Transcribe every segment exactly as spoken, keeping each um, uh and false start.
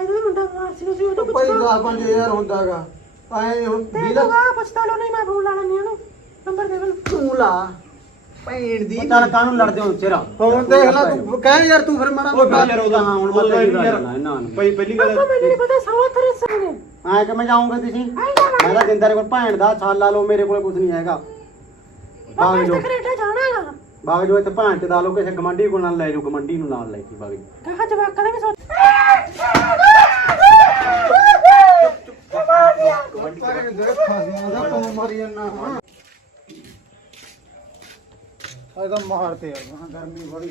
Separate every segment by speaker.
Speaker 1: ਜਦੋਂ ਮੁੰਡਾ ਬਿਮਾਰ ਸੀ ਤੁਸੀਂ ਉਹਨੂੰ
Speaker 2: ਭਾਈ ਦਸ ਪੰਜ ਹਜ਼ਾਰ ਹੁੰਦਾਗਾ ਐ ਹੁਣ
Speaker 1: ਵੀਹ ਲੱਖ ਪਛਤਾ ਲੋ ਨਹੀਂ ਮੈਂ ਫੋਨ ਲਾ ਲੈਣੀ ਉਹਨੂੰ ਨੰਬਰ ਦੇ ਮੈਨੂੰ
Speaker 2: ਤੂੰ ਲਾ ਭੈਣ ਦੀ
Speaker 3: ਚੱਲ ਕਾਹਨੂੰ ਲੜਦੇ ਹੋ ਚਿਹਰਾ
Speaker 2: ਹੁਣ ਦੇਖ ਲੈ ਤੂੰ ਕਹਿ ਯਾਰ ਤੂੰ ਫਿਰ ਮਾੜਾ ਮੋਟਾ
Speaker 3: ਯਾਰ ਉਹਦਾ ਹਾਂ ਹੁਣ ਮੈਂ ਤੈਨੂੰ ਲੜਨਾ ਇਹਨਾਂ ਨੂੰ
Speaker 4: ਭਾਈ ਪਹਿਲੀ ਗੱਲ
Speaker 1: ਮੈਨੂੰ ਨਹੀਂ ਪਤਾ ਸਵਾ ਤੇਰੇ ਸਾਹਮਣੇ
Speaker 3: ਐ ਕਿਵੇਂ ਜਾਉਂਗੇ ਤੁਸੀਂ ਮੈਂ ਤਾਂ ਦਿੰਦਾ ਰੇ ਕੋਲ ਭੈਣ ਦਾ ਛਾਲ ਲਾ ਲਓ ਮੇਰੇ ਕੋਲ ਕੁਝ ਨਹੀਂ ਹੈਗਾ ਬਾਗ ਜੋ
Speaker 1: ਕੈਨੇਡਾ ਜਾਣਾਗਾ
Speaker 3: ਬਾਗ ਜੋ ਇੱਥੇ ਭੈਣ ਤੇ ਲਾ ਲਓ ਕਿਸੇ ਗਮੰਡੀ ਕੋਲ ਨਾਲ ਲੈ ਜਾਓ ਗਮੰਡੀ ਨੂੰ ਨਾਲ ਲੈ ਕੇ ਬਾਗ
Speaker 1: ਕਹਾ ਜਵਾਕਾਂ ਦਾ ਵੀ ਸੋਚ
Speaker 2: ਆਹ ਤਾਂ ਮਾਰਤੇ ਯਾਰ ਗਰਮੀ ਬੜੀ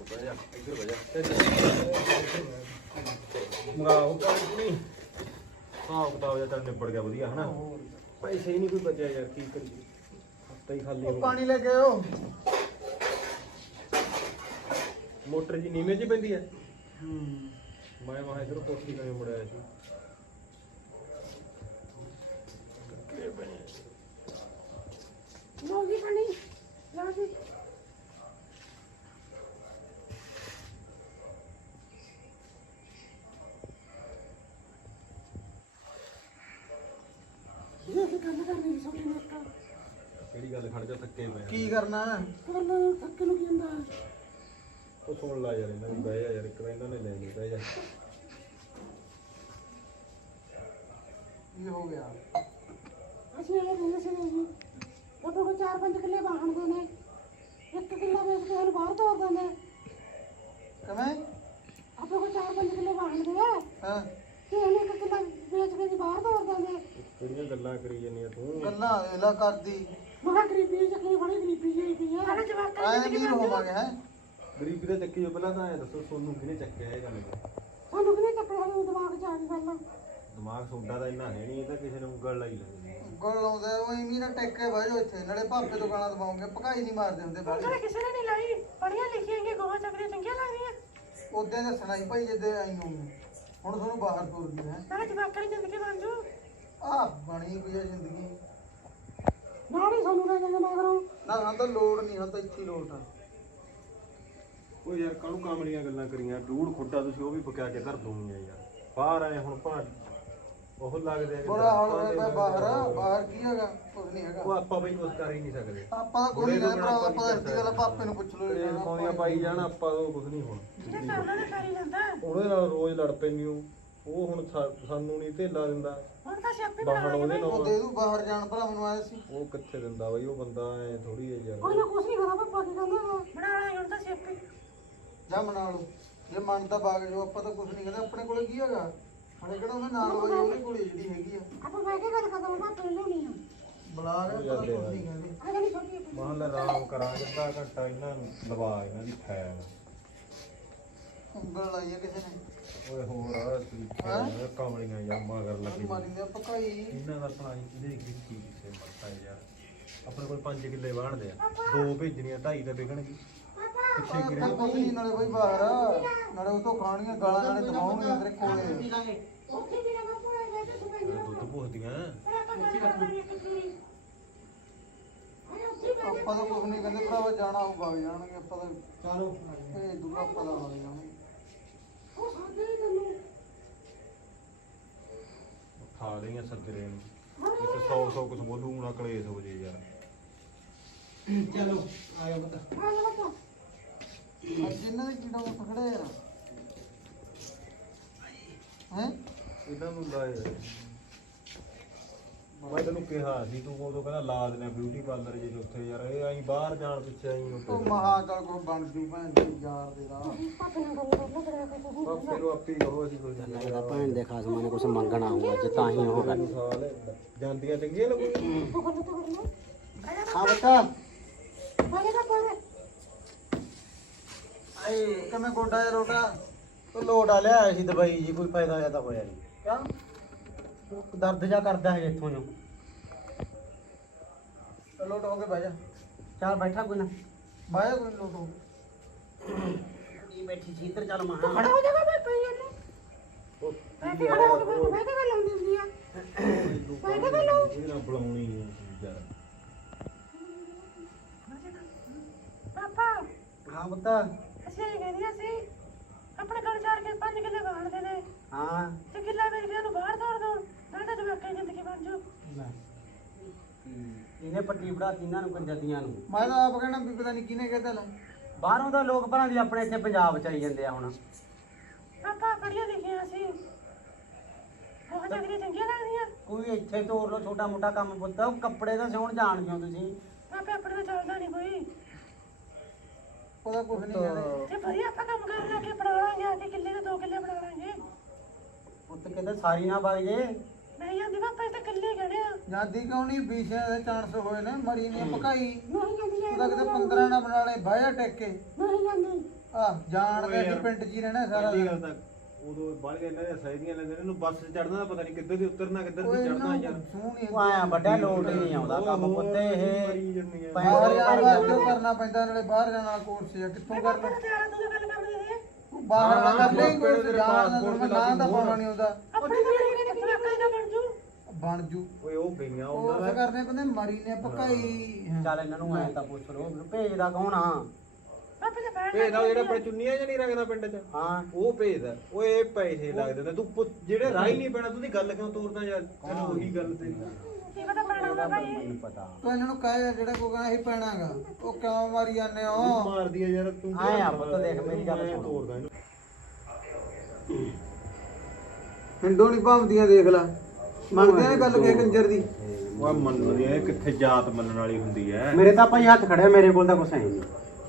Speaker 4: ਮੰਗਾਓ ਨਹੀਂ ਸਾਫ ਕਿਤਾਬ ਜਾਂ ਚੱਲ ਨਿਬੜ ਗਿਆ ਵਧੀਆ ਹਨਾ ਪੈਸੇ ਹੀ ਨਹੀਂ ਕੋਈ ਬਚਿਆ ਯਾਰ ਕੀ ਕਰੀਏ ਹਫਤਾ ਹੀ ਖਾਲੀ ਹੋ ਗਿਆ
Speaker 2: ਪਾਣੀ ਲੈ ਕੇ ਆਓ
Speaker 4: ਮੋਟਰ ਜੀ ਨੀਵੇਂ ਚ ਪੈਂਦੀ ਹੈ ਮੈਂ ਵਾਹ ਇਧਰ ਕੋਠੀ ਕਰੇ ਮੁੜਿਆ ਸੀ
Speaker 1: ਲੋ ਜੀ ਪਾਣੀ ਲਓ ਜੀ ਇਹ ਕੰਮ ਕਰਨੀ ਸੋਚੀ ਨਾ
Speaker 4: ਕਿਹੜੀ ਗੱਲ ਖੜ ਜਾ ਥੱਕੇ ਪਏ
Speaker 2: ਕੀ ਕਰਨਾ
Speaker 1: ਕਰਨਾ ਥੱਕੇ ਨੂੰ ਕੀ ਹੁੰਦਾ
Speaker 4: ਉਹ ਸੁਣ ਲਾ ਯਾਰ ਇਹਨਾਂ ਦੀ ਬਹਿ ਜਾ ਯਾਰ ਇੱਕ ਵਾਰ ਇਹਨਾਂ ਨੇ ਲੈ ਲਈ ਬਹਿ ਜਾ
Speaker 2: ਕੀ ਹੋ ਗਿਆ
Speaker 1: ਅਸੀਂ ਇਹ ਕਹਿੰਦੇ ਸੀ ਜੀ ਆਪਾਂ ਕੋ ਚਾਰ ਪੰਜ ਕਿੱਲੇ ਵਾਹਣ ਦੇ ਨੇ ਇੱਕ ਕਿੱਲਾ ਵੇਚ ਕੇ ਉਹਨੂੰ ਬਾਹਰ ਤੋਰ ਦਿੰਦੇ
Speaker 2: ਕਿਵੇਂ
Speaker 1: ਆਪਾਂ ਕੋ ਚਾਰ ਪੰਜ ਕਿੱਲੇ ਵਾਹਣ ਦੇ ਆ
Speaker 2: ਹਾਂ
Speaker 1: ਤੇ ਉਹਨੂੰ ਇੱਕ ਕਿੱਲਾ ਵੇਚ ਕੇ ਜੀ ਬਾਹਰ ਤੋਰ ਦਿੰਦੇ
Speaker 4: ਕਿਹੜੀਆਂ ਗੱਲਾਂ ਕਰੀ ਜਾਂਦੀਆਂ ਤੂੰ
Speaker 2: ਗੱਲਾਂ ਵੇਲਾ ਕਰਦੀ
Speaker 1: ਮਹਾ ਗਰੀਬੀ ਚੱਕਣੀ ਬੜੀ ਗਰੀਬੀ ਜਿਹੀ ਪਈ ਆ ਸਾਡੇ ਜਵਾਕਾਂ
Speaker 2: ਆਏ ਵੀਰ ਹੋਵਾਂਗੇ ਹੈ
Speaker 4: ਗਰੀਬੀ ਦਾ ਚੱਕੀ ਜੋ ਪਹਿਲਾਂ ਤਾਂ ਐ ਦੱਸੋ ਸੋਨੂੰ ਕਿਹਨੇ ਚੱਕਿਆ ਇਹ ਗੱਲ
Speaker 1: ਸਾਨੂੰ ਕਿਹਨੇ ਚੱਕਣਾ ਸਾਨੂੰ ਦਿਮਾਗ ਚ ਆ ਗਈ ਗੱਲ
Speaker 4: ਦਿਮਾਗ ਸੋਡਾ ਦਾ ਇੰਨਾ ਹੈ ਨਹੀਂ ਇਹ ਤਾਂ ਕਿਸੇ ਨੇ ਉਂਗਲ ਲਾਈ ਲੱਗਦੀ
Speaker 2: ਗਲ ਲਾਉਂਦਾ ਉਹ ਇਵੇਂ ਨਾ ਟੈਕੇ ਬਾਜੋ ਇੱਥੇ ਨਾਲੇ ਭਾਪੇ ਤੋਂ ਗਾਲਾਂ ਦਵਾਉਂਗੇ ਭਕਾਈ ਨਹੀਂ ਮਾਰਦੇ ਹੁੰਦੇ ਬਾਹਰ
Speaker 1: ਉਹਨਾਂ ਕਿਸੇ ਨੇ ਨਹੀਂ ਲਾਈ ਪੜੀਆਂ ਲਿਖੀਆਂ ਕਿ ਗੋਹਾ ਚੱਕਰੀਆਂ ਚੰਗੀਆਂ ਲੱਗਦੀਆਂ
Speaker 2: ਉਦੋਂ ਦੱਸਣਾ ਹੀ ਭਾਈ ਜਿੱਦੇ ਆਈ ਹੋਊਗੀ ਹੁਣ ਤੁਹਾਨੂੰ ਬਾਹਰ ਤੁਰਦੀ ਹੈ
Speaker 1: ਨਾਲੇ ਜਵਾਕਾਂ ਦੀ ਜ਼ਿੰਦਗੀ ਬਣ ਜੂ
Speaker 2: ਆ ਬਣੀ ਕੋਈ ਆ ਜ਼ਿੰਦਗੀ
Speaker 1: ਨਾਲੇ ਸਾਨੂੰ ਲੈ ਜਾਂਦੇ ਮਗਰੋਂ
Speaker 2: ਨਾ ਹਾਂ ਤਾਂ ਲੋੜ ਨਹੀਂ ਹਾਂ ਤਾਂ ਇੱਥੇ ਹੀ ਲੋੜ ਆ
Speaker 4: ਉਹ ਯਾਰ ਕਾਹਨੂੰ ਕਾਮੜੀਆਂ ਗੱਲਾਂ ਕਰੀਆਂ ਡੂੜ ਖੁੱਡਾ ਤੁਸੀਂ ਉਹ ਵੀ ਪਕਾ ਕੇ ਧਰ ਦੋਗੇ ਯਾਰ ਬਾਹਰ ਆਏ ਹੁਣ ਭਾਂ ਉਹ ਲੱਗਦੇ ਆ
Speaker 2: ਬੜਾ ਹਾਲ ਹੋਇਆ ਪਿਆ ਬਾਹਰ ਬਾਹਰ ਕੀ ਹੈਗਾ ਕੁਝ ਨਹੀਂ ਹੈਗਾ
Speaker 4: ਉਹ ਆਪਾਂ ਬਈ ਕੁਝ ਕਰ ਹੀ ਨਹੀਂ ਸਕਦੇ
Speaker 2: ਆਪਾਂ ਤਾਂ ਕੋਈ ਨਹੀਂ ਭਰਾ ਆਪਾਂ ਤਾਂ ਇੱਥੇ ਗੱਲ ਪਾਪੇ ਨੂੰ ਪੁੱਛ ਲਓ
Speaker 4: ਇਹ ਪਾਉਂਦੀਆਂ ਪਾਈ ਜਾਣ ਆਪਾਂ ਉਹ ਕੁਝ ਨਹੀਂ ਹੁਣ
Speaker 1: ਜਿਹੜੇ ਕਰਨਾ ਤੇ ਕਰੀ ਜਾਂਦਾ
Speaker 4: ਉਹਦੇ ਨਾਲ ਰੋਜ਼ ਲੜ ਪੈਂਦੀ ਉਹ ਉਹ ਹੁਣ ਸਾ- ਸਾਨੂੰ ਨਹੀਂ ਧੇਲਾ ਦਿੰਦਾ
Speaker 1: ਹੁਣ ਤਾਂ ਸਿਆਪੇ
Speaker 4: ਬਾਹਰ ਉਹਦੇ
Speaker 2: ਉਹ
Speaker 4: ਨਾਲ
Speaker 2: ਦੇ ਦੂ ਬਾਹਰ ਜਾਣ ਭਰਾ ਮੈਨੂੰ ਆਇਆ ਸੀ
Speaker 4: ਉਹ ਕਿੱਥੇ ਦਿੰਦਾ ਬਈ ਉਹ ਬੰਦਾ ਐ ਥੋੜੀ ਹੈ
Speaker 1: ਕੋਈ
Speaker 4: ਯਾਰ
Speaker 1: ਨਾ ਕੁਛ ਨਹੀਂ ਕਰਦਾ ਪਾਪਾ ਕੀ ਕਹਿੰਦਾ ਬਣਾ ਲੈ ਹੁਣ ਤਾਂ ਸਿਆਪੇ
Speaker 2: ਜਾ ਮਨਾ ਲਓ ਜੇ ਮਨ ਦਾ ਬਾਗ ਜੋ ਆਪਾਂ ਤਾਂ ਕੁਝ ਨਹੀਂ ਕਹਿੰਦੇ ਆਪਣੇ ਕੋਲੇ ਕੀ ਹੈਗਾ ਹਲੇ ਕਿਹੜਾ ਉਹਨੇ ਨਾਲ ਹੋਈ ਉਹਦੇ ਕੋਲੇ ਜਿਹੜੀ ਹੈਗੀ ਆ
Speaker 1: ਆਪਾਂ ਬਹਿ ਕੇ ਗੱਲ ਕਰਦੇ ਹਾਂ ਤੇ ਲਿਆਉਣੀ ਆ
Speaker 2: ਬੁਲਾ ਰਹੇ ਆਪਾਂ ਕੁਝ ਨਹੀਂ ਕਹਿੰਦੇ
Speaker 1: ਆ ਜਿਹੜੀ ਛੋਟੀ ਜਿਹੀ
Speaker 4: ਮਾਨ ਲੈ ਆਰਾਮ ਕਰਾਂਗੇ ਅੱਧਾ ਘੰਟਾ ਇਹਨਾਂ ਨੂੰ ਦਬਾ ਇਹਨਾਂ ਦੀ ਫੈਲ
Speaker 2: ਉਂਗਲ ਲਾਈ ਆ ਕਿਸੇ ਨੇ
Speaker 4: ਓਏ ਹੋਰ ਆ ਤਰੀਕੇ ਕਾਮਲੀਆਂ ਜਾਂ ਮਗਰ ਲੱਗੀ
Speaker 2: ਮਾਰੀ ਦੇ ਪਕਾਈ
Speaker 4: ਇਹਨਾਂ ਦਾ ਭਲਾ ਇਹਦੇ ਕੀ ਕੀ ਕਿਸੇ ਮਰਤਾ ਯਾਰ ਆਪਣੇ ਕੋਲ ਪੰਜ ਕਿੱਲੇ ਵਾਹਣਦੇ ਆ ਦੋ ਭੇਜਣੀਆਂ ਢਾਈ ਤਾਂ ਵਿਕਣਗੀ ਪਿੱਛੇ ਕਿਹੜੇ
Speaker 2: ਕੁਝ ਨਹੀਂ ਨਾਲੇ ਬਈ ਬਾਹਰ ਆ, ਨਾਲੇ ਉਹ ਤੋਂ ਖਾਣੀਆਂ ਗਾਲਾਂ ਨਾਲੇ ਦਵਾਉਣਗੇ ਤੇਰੇ ਕੋਲੇ
Speaker 1: ਉੱਥੇ ਵੀ ਨਾ ਬਾਪੂ ਆ ਜਾ ਤੂੰ ਬੈਠ
Speaker 4: ਦੁੱਧ ਭੁੱਖਦੀਆਂ
Speaker 2: ਆਪਾਂ ਤਾਂ ਕੁਝ ਨਹੀਂ ਕਹਿੰਦੇ ਭਰਾਵਾ ਜਾਣਾ ਹੋਊ ਵਗ ਜਾਣਗੇ ਆਪਾਂ ਤਾਂ ਚਲੋ ਭੇਜ ਦੂਗਾ ਆਪਾਂ ਦਾ ਵਗ ਜਾਣਗੇ
Speaker 1: ਉਹ ਸਾਡੇ ਹੀ ਤੈਨੂੰ
Speaker 4: ਖਾ ਲਈਆਂ ਸੱਜਰੇ ਨੂੰ ਇੱਕ ਸੌ ਸੌ ਕੁਝ ਬੋਲੂ ਨਾ ਕਲੇਸ਼ ਹੋ ਜੇ ਯਾਰ
Speaker 2: ਚਲੋ ਆਇਓ ਬਤਾ
Speaker 1: ਆ ਜਾ ਬੱਚਾ
Speaker 2: ਅੱਜ ਇਹਨਾਂ ਦੇ ਕੀੜਾ ਉੱਠ ਖੜਾ ਯਾਰ ਹੈ
Speaker 4: ਇਹਨਾਂ ਨੂੰ ਲਾਏ ਮੈਂ ਤੈਨੂੰ ਕਿਹਾ ਸੀ ਤੂੰ ਉਦੋਂ ਕਹਿੰਦਾ ਲਾ ਦੇਣਾ ਬਿਊਟੀ ਪਾਰਲਰ ਜੇ ਉੱਥੇ ਯਾਰ ਇਹ ਆਈ ਬਾਹਰ ਜਾਣ ਪਿੱਛੇ ਆਈ
Speaker 2: ਉਹ ਮਹਾ ਚੱਲ ਕੋਈ ਬਣ ਜੂ ਭੈਣ ਦੇ ਯਾਰ ਦੇ ਦਾ
Speaker 1: ਪਾਪੇ ਨਾਲ ਗੱਲ ਕਰ ਲੈ ਕਰਿਆ ਕਰ ਤੂੰ
Speaker 4: ਪਾਪੇ ਨੂੰ ਆਪੇ ਹੀ ਕਹੋ ਅਸੀਂ ਕੋਈ
Speaker 3: ਲੱਗਦਾ ਭੈਣ ਦੇ ਖਾਸਮਾਂ ਨੇ ਕੁਝ ਮੰਗਣਾ ਹੋਊਗਾ ਅੱਜ ਤਾਂ ਹੀ ਉਹ ਕਰ
Speaker 4: ਸਾਲ ਜਾਂਦੀਆਂ ਚੰਗੀਆਂ ਲੱਗੂ
Speaker 1: ਉਹ ਗੱਲ ਤਾਂ ਕਰ ਲੈ
Speaker 3: ਹਾਂ ਬੱਚਾ
Speaker 1: ਬਾਲੇ ਦਾ ਪਰ
Speaker 2: ਆਏ ਕਿਵੇਂ ਗੋਡਾ ਜਾਂ ਰੋਟਾ
Speaker 3: ਉਹ ਲੋਟ ਆ ਲਿਆ ਸੀ ਦਵਾਈ ਜੀ ਕੋਈ ਫਾਇਦਾ ਜ਼ਿਆਦਾ ਹੋਇਆ ਨਹੀਂ
Speaker 2: ਕਿਆ
Speaker 3: ਉਹ ਦਰਦ ਜਾ ਕਰਦਾ ਹੈ ਇੱਥੋਂ ਜੋ
Speaker 2: ਲੋਟ ਹੋ ਕੇ ਬਹਿ ਜਾ
Speaker 3: ਚੱਲ ਬੈਠਾ ਕੋਈ ਨਾ
Speaker 2: ਬਾਇਆ ਕੋਈ ਲੋਟ ਹੋ
Speaker 3: ਕੁੜੀ ਬੈਠੀ ਸੀ ਇੱਧਰ ਚੱਲ ਮਹਾ
Speaker 1: ਖੜਾ ਹੋ ਜਾਗਾ ਮੈਂ ਪਈ ਇਹਨੂੰ
Speaker 4: ਉਹ
Speaker 1: ਮੈਂ ਕਿ ਖੜਾ ਹੋ ਕੇ ਮੈਂ ਕਿ ਗੱਲ ਹੁੰਦੀ ਹੁੰਦੀ ਆ ਮੈਂ ਕਿ ਗੱਲ ਹੋ
Speaker 4: ਇਹ ਨਾ ਬੁਲਾਉਣੀ ਨਹੀਂ ਯਾਰ
Speaker 1: ਪਾਪਾ
Speaker 3: ਹਾਂ ਬੱਤਾ
Speaker 1: ਅਸੀਂ ਇਹ ਕਹਿੰਦੀਆਂ ਸੀ ਆਪਣੇ ਘਰ ਚਾਰ ਕੇ ਪੰਜ ਕਿੱਲੇ ਵਾਹਣਦੇ ਨੇ
Speaker 3: ਹਾਂ
Speaker 1: ਤੇ ਕਿੱਲਾ ਵੇਚ ਕੇ ਉਹਨੂੰ ਬਾਹਰ ਤੋੜ ਦੋ ਨਾਲੇ ਜਵਾਕਾਂ ਦੀ ਜ਼ਿੰਦਗੀ ਬਣ ਜੂ।
Speaker 3: ਇਹਨੇ ਪੱਟੀ ਫੜਾਤੀ ਇਹਨਾਂ ਨੂੰ ਕੰਜਰਦੀਆਂ ਨੂੰ।
Speaker 2: ਮੈਂ ਤਾਂ ਆਪ ਕਹਿਣਾ ਵੀ ਪਤਾ ਨਹੀਂ ਕਿਹਨੇ ਕਹਿਤਾ ਲੈ
Speaker 3: ਬਾਹਰੋਂ ਤਾਂ ਲੋਕ ਭਲਾਂ ਦੀ ਆਪਣੇ ਇੱਥੇ ਪੰਜਾਬ ਚ ਆਈ ਜਾਂਦੇ ਆ ਹੁਣ।
Speaker 1: ਆਪਾਂ ਪੜ੍ਹੀਆਂ ਲਿਖੀਆਂ ਸੀ ਉਹ ਚਾਕਰੀ ਚੰਗੀਆਂ ਲੱਗਦੀਆਂ।
Speaker 3: ਕੋਈ ਇੱਥੇ ਤੋਰ ਲੋ ਛੋਟਾ ਮੋਟਾ ਕੰਮ ਪੁੱਤ, ਕੱਪੜੇ ਤਾਂ ਸਿਉਣ ਜਾਣਦੇ ਹੋ ਤੁਸੀਂ।
Speaker 1: ਆਪੇ ਆਪਣੇ ਨਾਲ ਚੱਲਦਾ ਨਹੀਂ ਕੋਈ।
Speaker 2: ਉਹਦਾ ਕੁਝ ਨਹੀਂ ਕਹਿੰਦੇ
Speaker 1: ਜੇ ਵਧੀਆ ਆਪਾਂ ਕੰਮ ਕਰਨ ਲੱਗੇ ਬਣਾ ਲਾਂਗੇ ਆ ਕੇ ਕਿੱਲੇ ਦੇ ਦੋ ਕਿੱਲੇ ਬਣਾ ਲਾਂਗੇ।
Speaker 3: ਪੁੱਤ ਕਹਿੰਦੇ ਸਾਰੀ ਨਾ ਵਗ ਜੇ।
Speaker 1: ਨਹੀਂ ਜਾਂਦੀ ਪਾਪਾ ਇਹ ਤਾਂ ਕਿੱਲੇ ਗੜੇ ਆ।
Speaker 2: ਜਾਂਦੀ ਕਿਉਂ ਨਹੀਂ ਵੀਸਿਆਂ ਦੇ ਚਾਂਸ ਹੋਏ ਨੇ ਮਰੀ ਨੇ ਪਕਾਈ
Speaker 1: ਨਹੀਂ ਜਾਂਦੀ
Speaker 2: ਉਹਦਾ ਕਿਤੇ ਪੰਦਰਾਂ ਨਾ ਬਣਾ ਲੈ ਬਾਇਆ ਟੇਕ ਕੇ
Speaker 1: ਨਹੀਂ ਜਾਂਦੀ।
Speaker 2: ਆ ਜਾਣਦੇ ਸੀ ਪਿੰਡ 'ਚ ਹੀ ਰਹਿਣਾ ਸਾਰਾ
Speaker 4: ਪਹਿਲੀ
Speaker 2: ਦਿਨ।
Speaker 4: ਗੱਲ ਤਾਂ ਉਦੋਂ ਬਾਹਰ ਗਏ ਇਹਨਾਂ ਦੇ ਸਹਿਦੀਆਂ ਲੈਂਦੇ ਨੇ, ਇਹਨੂੰ ਬੱਸ 'ਚ ਚੜਨਾ ਤਾਂ ਪਤਾ ਨਹੀਂ ਕਿੱਧਰ ਦੀ ਉਤਰਨਾ ਕਿੱਧਰ
Speaker 2: ਓਏ
Speaker 4: ਦੀ ਚੜਨਾ
Speaker 2: ਇਹਨਾਂ
Speaker 4: ਯਾਰ।
Speaker 2: ਨੂੰ ਸੂਹ
Speaker 3: ਉਹ ਆਇਆ ਵੱਡਾ ਲੋਟ ਹੀ ਨਹੀਂ ਆਉਂਦਾ ਕੰਮ ਪੁੱਤੇ ਇਹ
Speaker 2: ਬਾਹਰ ਜਾਣ ਵਾਸਤੇ
Speaker 3: ਪੈਸੇ
Speaker 2: ਉਹ ਕਰਨਾ ਪੈਂਦਾ ਨਾਲੇ ਬਾਹਰ ਜਾਣ ਵਾਲਾ ਕੋਰਸ ਆ ਕਿੱਥੋਂ ਕਰ
Speaker 1: ਆਪਾਂ
Speaker 2: ਲਓ
Speaker 1: ਤਾਂ ਤਿਆਰ ਤੂੰ ਗੱਲ ਕਰਦੇ ਨੇ
Speaker 2: ਤੂੰ ਬਾਹਰ ਵਾਲਾ ਕਰ ਲਈ ਕੋਰਸ
Speaker 4: ਤੇਰੇ
Speaker 2: ਜਾਣ ਦਾ
Speaker 4: passport
Speaker 2: ਮੈਂ ਨਾਂ ਤਾਂ ਪਾਉਣਾ ਨਹੀਂ ਆਉਂਦਾ
Speaker 1: ਆਪਣੇ ਤਾਂ ਕਿਹੜੇ ਕਿਹੜੇ ਜਵਾਕਾਂ ਦਾ ਬਣ ਜੂ।
Speaker 2: ਬਣ ਜੂ
Speaker 4: ਓਏ ਉਹ ਗਈਆਂ
Speaker 2: ਕੋਰਸ
Speaker 4: ਉਹਨਾਂ
Speaker 2: ਕਰਨੇ ਪੈਂਦੇ ਮਰੀ ਨੇ ਪਕਾਈ
Speaker 3: ਚੱਲ ਇਹਨਾਂ ਨੂੰ ਐਂ ਤਾਂ ਪੁੱਛ ਲੋ ਭੇਜਦਾ ਕੌਣ ਆ?
Speaker 1: ਆਪੇ ਤਾਂ ਬੈਠ
Speaker 4: ਭੇਜਦਾ ਉਹ ਜਿਹੜਾ ਆਪਣੇ ਚੁੰਨੀਆਂ ਜਾਂ ਨਹੀਂ ਰੱਖਦਾ ਪਿੰਡ 'ਚ
Speaker 3: ਹਾਂ
Speaker 4: ਉਹ ਭੇਜਦਾ। ਓਏ ਇਹ ਪੈਸੇ ਲੱਗਦੇ ਨੇ ਤੂੰ ਪੁੱਤ- ਜਿਹੜੇ ਰਾਹ ਹੀ ਨਹੀਂ ਪੈਣਾ ਤੂੰ ਦੀ ਗੱਲ ਕਿਉਂ ਤੋਰਦਾ ਯਾਰ। ਚਲੋ ਉਹੀ ਗੱਲ ਤੇ
Speaker 1: ਕੀ ਪਤਾ ਪੈਣਾ ਹੁੰਦਾ ਭਾਈ।
Speaker 3: ਮੈਨੂੰ ਪਤਾ
Speaker 2: ਤੂੰ ਇਹਨਾਂ ਨੂੰ ਕਹੇ ਜਿਹੜਾ ਕੋ ਕਹਿੰਦਾ ਇਹ ਪੈਣਾਗਾ ਉਹ ਕਿਉਂ ਮਾਰੀ ਜਾਂਦੇ ਹੋ
Speaker 4: ਮਾਰਦੀ ਆ ਯਾਰ ਤੂੰ।
Speaker 3: ਆਏ ਆ ਪੁੱਤ ਦੇਖ ਮੇਰੀ ਗੱਲ
Speaker 4: ਮੈਂ
Speaker 3: ਸੁਣ।
Speaker 4: ਤੋਰਦਾ ਇਹਨੂੰ।
Speaker 2: ਹਿੰਡੋ ਨਹੀਂ ਭਾਉਂਦੀਆਂ ਦੇਖ ਲੈ ਮੰਨਦੇ ਨੇ ਗੱਲ ਕੇ ਕੰਜਰ ਦੀ
Speaker 4: ਉਹ ਮੰਨਦੀ ਐ ਕਿੱਥੇ ਜਾਤ ਮੰਨਣ ਵਾਲੀ ਹੁੰਦੀ ਐ।
Speaker 3: ਮੇਰੇ ਤਾਂ ਭਾਈ ਹੱਥ ਖੜਿਆ, ਮੇਰੇ ਕੋਲ ਤਾਂ ਕੁਛ ਹੈ ਨਹੀਂ।